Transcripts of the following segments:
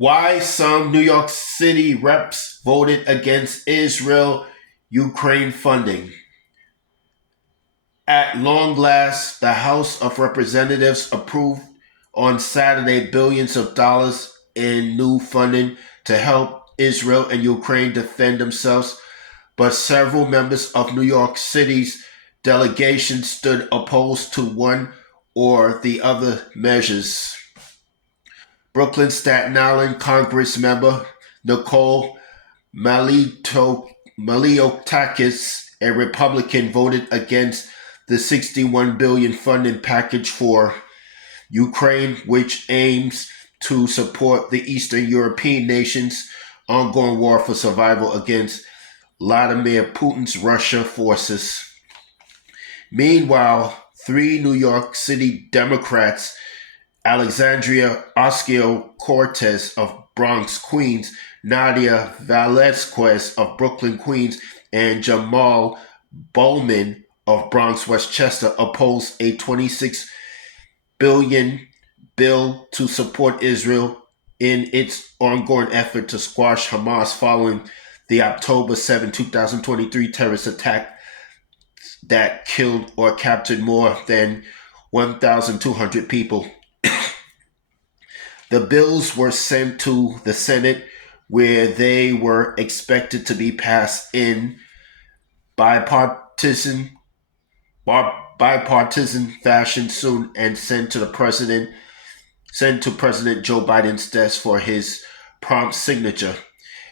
Why some New York City reps voted against Israel Ukraine funding. At long last, the House of Representatives approved on Saturday billions of dollars in new funding to help Israel and Ukraine defend themselves, but several members of New York City's delegation stood opposed to one or the other measures. Brooklyn Staten Island Congress member Nicole Maliotakis, a Republican, voted against the $61 billion funding package for Ukraine, which aims to support the Eastern European nations' ongoing war for survival against Vladimir Putin's Russia forces. Meanwhile, three New York City Democrats, Alexandria Ocasio-Cortez of Bronx, Queens, Nadia Velasquez of Brooklyn, Queens, and Jamal Bowman of Bronx, Westchester, opposed a $26 billion bill to support Israel in its ongoing effort to squash Hamas following the October 7, 2023 terrorist attack that killed or captured more than 1,200 people. The bills were sent to the Senate, where they were expected to be passed in bipartisan bipartisan fashion soon and sent to President Joe Biden's desk for his prompt signature.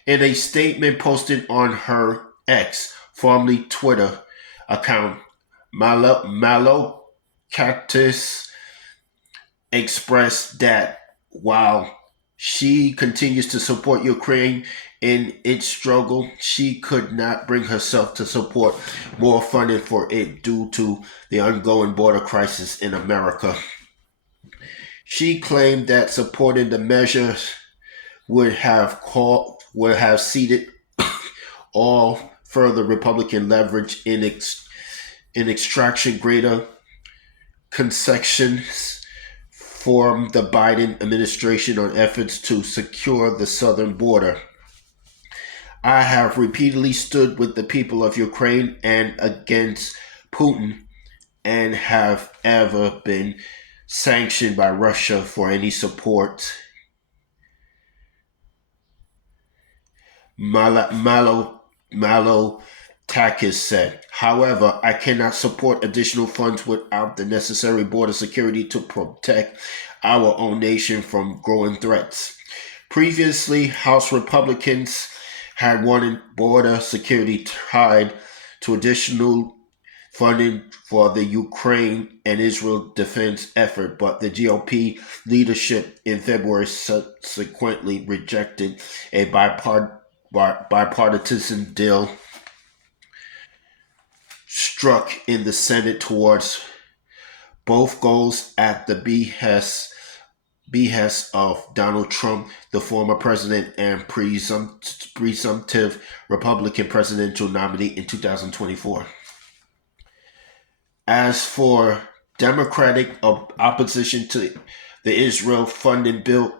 In a statement posted on her X, formerly Twitter, account, Malokatis expressed that while she continues to support Ukraine in its struggle, she could not bring herself to support more funding for it due to the ongoing border crisis in America. She claimed that supporting the measure would have ceded all further Republican leverage in extraction greater concessions from the Biden administration on efforts to secure the southern border. I have repeatedly stood with the people of Ukraine and against Putin and have ever been sanctioned by Russia for any support. Malo Takis said. However, I cannot support additional funds without the necessary border security to protect our own nation from growing threats. Previously, House Republicans had wanted border security tied to additional funding for the Ukraine and Israel defense effort, but the GOP leadership in February subsequently rejected a bipartisan deal struck in the Senate towards both goals at the behest of Donald Trump, the former president and presumptive Republican presidential nominee in 2024. As for Democratic opposition to the Israel funding bill,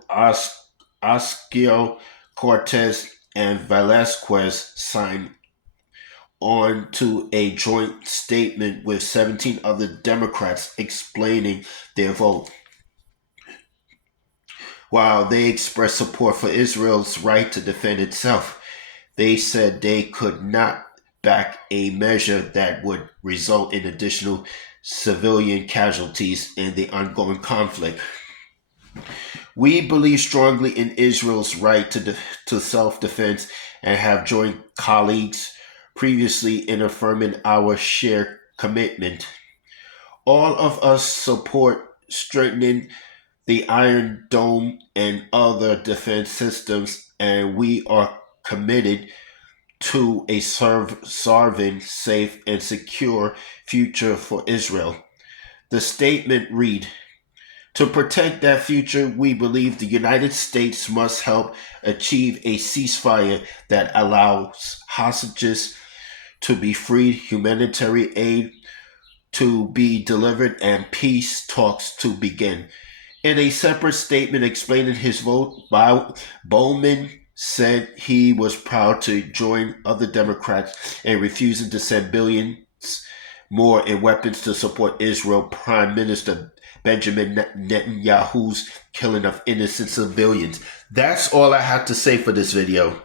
Ocasio Cortez and Velasquez signed on to a joint statement with 17 other Democrats explaining their vote. While they expressed support for Israel's right to defend itself, they said they could not back a measure that would result in additional civilian casualties in the ongoing conflict. We believe strongly in Israel's right to self-defense and have joined colleagues previously in affirming our shared commitment. All of us support strengthening the Iron Dome and other defense systems, and we are committed to a sovereign, safe, and secure future for Israel. The statement read, to protect that future, we believe the United States must help achieve a ceasefire that allows hostages to be freed, humanitarian aid to be delivered, and peace talks to begin. In a separate statement explaining his vote, Bowman said he was proud to join other Democrats in refusing to send billions more in weapons to support Israel Prime Minister Benjamin Netanyahu's killing of innocent civilians. That's all I have to say for this video.